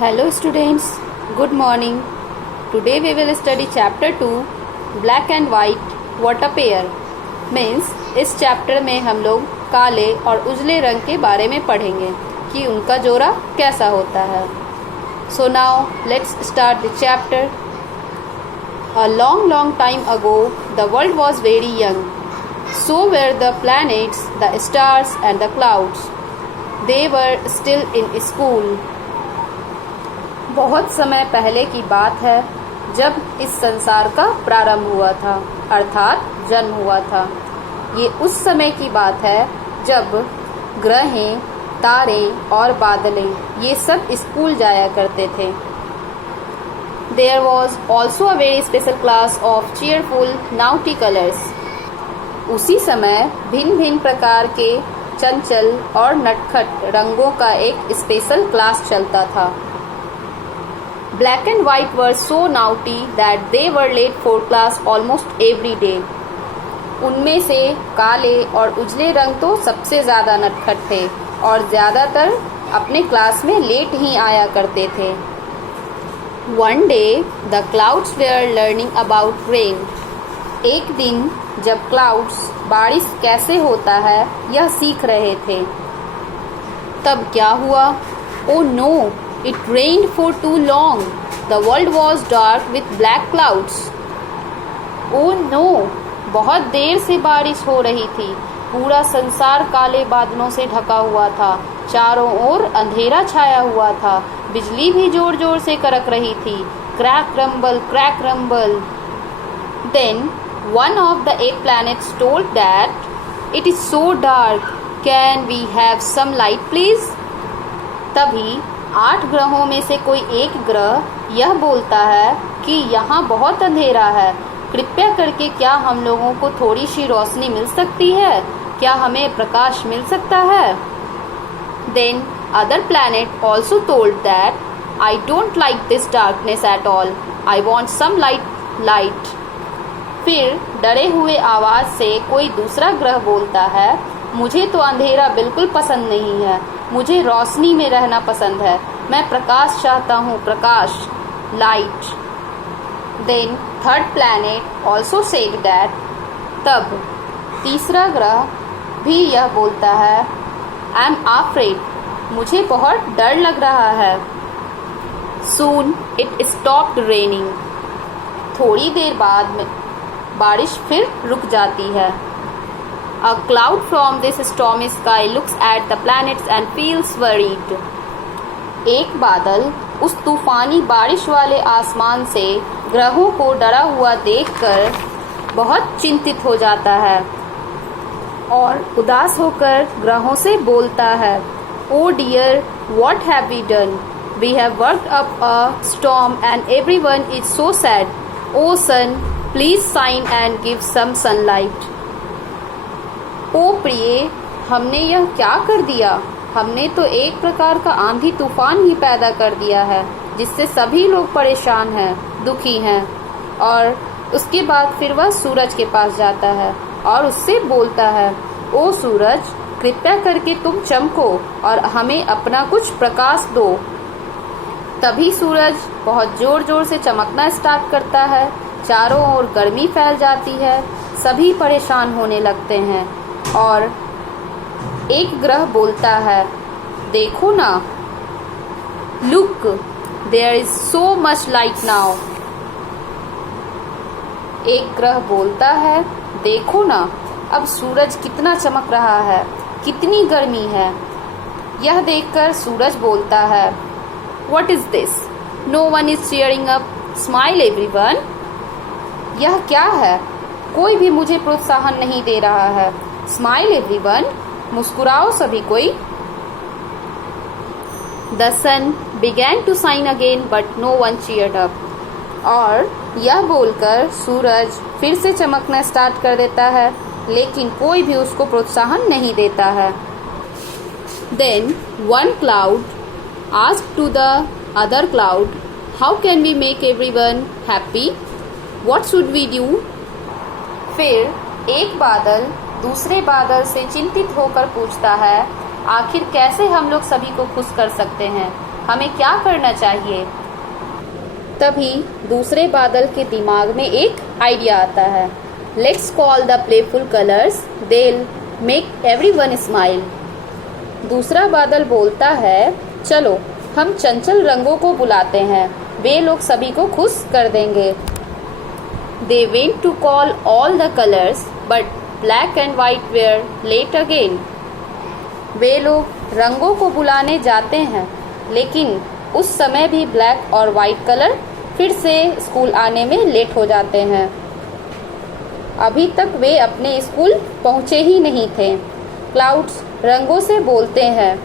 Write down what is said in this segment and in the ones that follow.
Hello students, good morning. Today we will study chapter 2 black and white water pair. Means इस chapter में हम लोग काले और उजले रंग के बारे में पढ़ेंगे कि उनका जोड़ा कैसा होता है. So now let's start the chapter. A long time ago the world was very young. So were the planets, the stars and the clouds. They were still in school. बहुत समय पहले की बात है जब इस संसार का प्रारंभ हुआ था, अर्थात जन्म हुआ था. ये उस समय की बात है जब ग्रहें, तारे और बादलें ये सब स्कूल जाया करते थे. There was also a very special class of cheerful naughty colors. उसी समय भिन्न भिन्न प्रकार के चंचल और नटखट रंगों का एक स्पेशल क्लास चलता था. Black and white were so naughty that they were late for class almost every day. उनमें से काले और उजले रंग तो सबसे ज़्यादा नटखट थे और ज़्यादातर अपने क्लास में लेट ही आया करते थे. One day the clouds were learning about rain. एक दिन जब क्लाउड्स बारिश कैसे होता है यह सीख रहे थे, तब क्या हुआ? Oh no! It rained for too long. The world was dark with black clouds. Oh no! बहुत देर से बारिश हो रही थी. पूरा संसार काले बादलों से ढका हुआ था. चारों ओर अंधेरा छाया हुआ था. बिजली भी जोर जोर से कड़क रही थी. Crack rumble, crack rumble. Then one of the 8 planets told that it is so dark. Can we have some light, please? तभी 8 ग्रहों में से कोई एक ग्रह यह बोलता है कि यहाँ बहुत अंधेरा है, कृपया करके क्या हम लोगों को थोड़ी सी रोशनी मिल सकती है? क्या हमें प्रकाश मिल सकता है? Then other planet also told that I don't like this darkness at all. I want some light. फिर डरे हुए आवाज से कोई दूसरा ग्रह बोलता है, मुझे तो अंधेरा बिल्कुल पसंद नहीं है, मुझे रोशनी में रहना पसंद है, मैं प्रकाश चाहता हूँ, प्रकाश, light. Then third planet also said that. तब तीसरा ग्रह भी यह बोलता है, आई एम आफ्रेड, मुझे बहुत डर लग रहा है. Soon it stopped raining. थोड़ी देर बाद में बारिश फिर रुक जाती है. A cloud from this stormy sky looks at the planets and feels worried. एक बादल उस तूफानी बारिश वाले आसमान से ग्रहों को डरा हुआ देखकर बहुत चिंतित हो जाता है और उदास होकर ग्रहों से बोलता है, Oh dear, what have we done? We have worked up a storm and everyone is so sad. Oh sun, please shine and give some sunlight. ओ प्रिय, हमने यह क्या कर दिया? हमने तो एक प्रकार का आंधी तूफान ही पैदा कर दिया है जिससे सभी लोग परेशान हैं, दुखी हैं. और उसके बाद फिर वह सूरज के पास जाता है और उससे बोलता है, ओ सूरज, कृपया करके तुम चमको और हमें अपना कुछ प्रकाश दो. तभी सूरज बहुत जोर जोर से चमकना स्टार्ट करता है. चारों ओर गर्मी फैल जाती है. सभी परेशान होने लगते हैं और एक ग्रह बोलता है, देखो ना, look, there is so much light now. एक ग्रह बोलता है, देखो ना, अब सूरज कितना चमक रहा है, कितनी गर्मी है. यह देखकर सूरज बोलता है, what is this? No one is cheering up, smile everyone. यह क्या है? कोई भी मुझे प्रोत्साहन नहीं दे रहा है. स्माइल एवरीवन, मुस्कुराओ सभी कोई. The sun began to shine again but no one cheered up. और यह बोलकर सूरज फिर से चमकना स्टार्ट कर देता है, लेकिन कोई भी उसको प्रोत्साहन नहीं देता है. Then one cloud asked to the other cloud, how can we make everyone happy? What should we do? फिर एक बादल दूसरे बादल से चिंतित होकर पूछता है, आखिर कैसे हम लोग सभी को खुश कर सकते हैं? हमें क्या करना चाहिए? तभी दूसरे बादल के दिमाग में एक आइडिया आता है। Let's call the playful colours, देल मेक एवरीवन स्माइल। दूसरा बादल बोलता है, चलो हम चंचल रंगों को बुलाते हैं, वे लोग सभी को खुश कर देंगे। They went to call all the colors, but black and white were late again. वे लोग रंगों को बुलाने जाते हैं, लेकिन उस समय भी ब्लैक और वाइट कलर फिर से स्कूल आने में लेट हो जाते हैं। अभी तक वे अपने स्कूल पहुँचे ही नहीं थे। क्लाउड्स रंगों से बोलते हैं,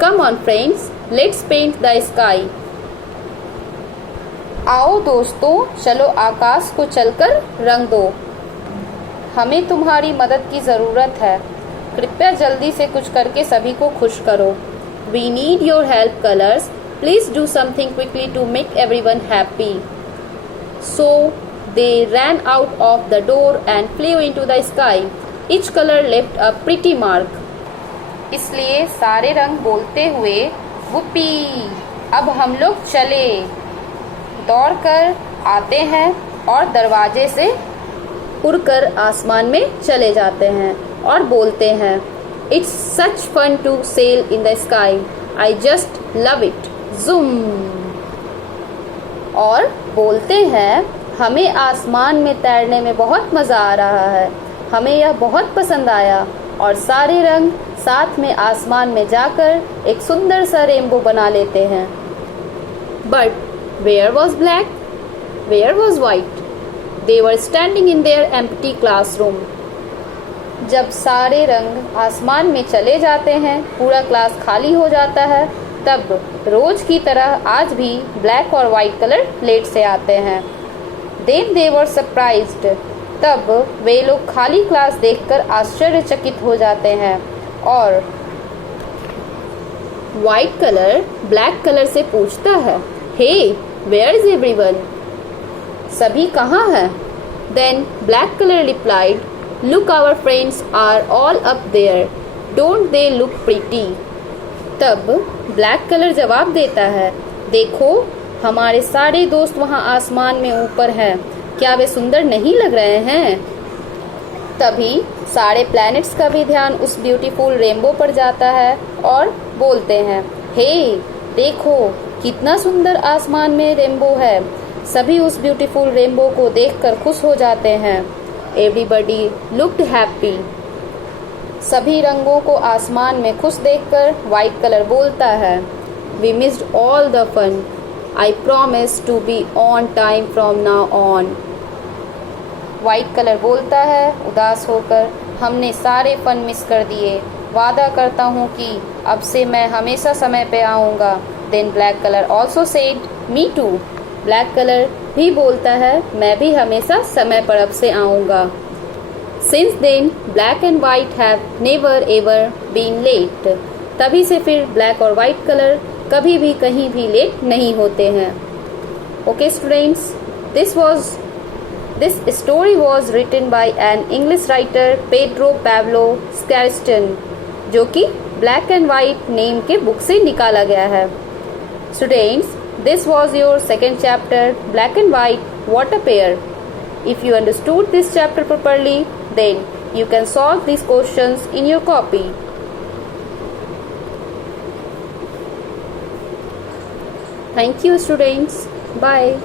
come on friends, let's paint the sky. आओ दोस्तों, चलो आकाश को चलकर रंग दो। हमें तुम्हारी मदद की ज़रूरत है, कृपया जल्दी से कुछ करके सभी को खुश करो। We need your help colors, please do something quickly to make everyone happy. So they ran out of the door and flew into the sky. Each color left a pretty mark. इसलिए सारे रंग बोलते हुए, वुप्पी, अब हम लोग चले। दौड़कर आते हैं और दरवाजे से उड़कर आसमान में चले जाते हैं और बोलते हैं, it's such fun to sail in the sky, I just love it, zoom. और बोलते हैं, हमें आसमान में तैरने में बहुत मज़ा आ रहा है, हमें यह बहुत पसंद आया। और सारे रंग साथ में आसमान में जाकर एक सुंदर सा रेनबो बना लेते हैं। But where was black? Where was white? They were standing in their empty classroom. जब सारे रंग आसमान में चले जाते हैं, पूरा क्लास खाली हो जाता है, तब रोज की तरह आज भी ब्लैक और वाइट कलर लेट से आते हैं। Then they were surprised. तब वे लोग खाली क्लास देखकर आश्चर्यचकित हो जाते हैं और वाइट कलर ब्लैक कलर से पूछता है, Hey, where is everyone? सभी कहाँ हैं? Then black color replied, Look, our friends are all up there. Don't they look pretty? तब ब्लैक कलर जवाब देता है, देखो हमारे सारे दोस्त वहाँ आसमान में ऊपर हैं, क्या वे सुंदर नहीं लग रहे हैं? तभी सारे प्लैनेट्स का भी ध्यान उस ब्यूटीफुल रेनबो पर जाता है और बोलते हैं, हे देखो कितना सुंदर आसमान में रेनबो है। सभी उस ब्यूटीफुल रेनबो को देखकर खुश हो जाते हैं। Everybody looked happy. सभी रंगों को आसमान में खुश देखकर वाइट कलर बोलता है, we missed all the fun, I promise to be on time from now on. White colour बोलता है उदास होकर, हमने सारे फन मिस कर दिए, वादा करता हूँ कि अब से मैं हमेशा समय पे आऊँगा। Then black colour also said, me too. Black colour भी बोलता है, मैं भी हमेशा समय पर अब से आऊँगा। Since then black and white have never ever been late. तभी से फिर ब्लैक और वाइट कलर कभी भी कहीं भी लेट नहीं होते हैं। Okay students, this story was written by an English writer Pedro Pablo स्कैरिस्टन, जो कि ब्लैक एंड वाइट नेम के बुक से निकाला गया है। Students, this was your second chapter, Black and White, What a Pair. If you understood this chapter properly, then you can solve these questions in your copy. Thank you, students. Bye.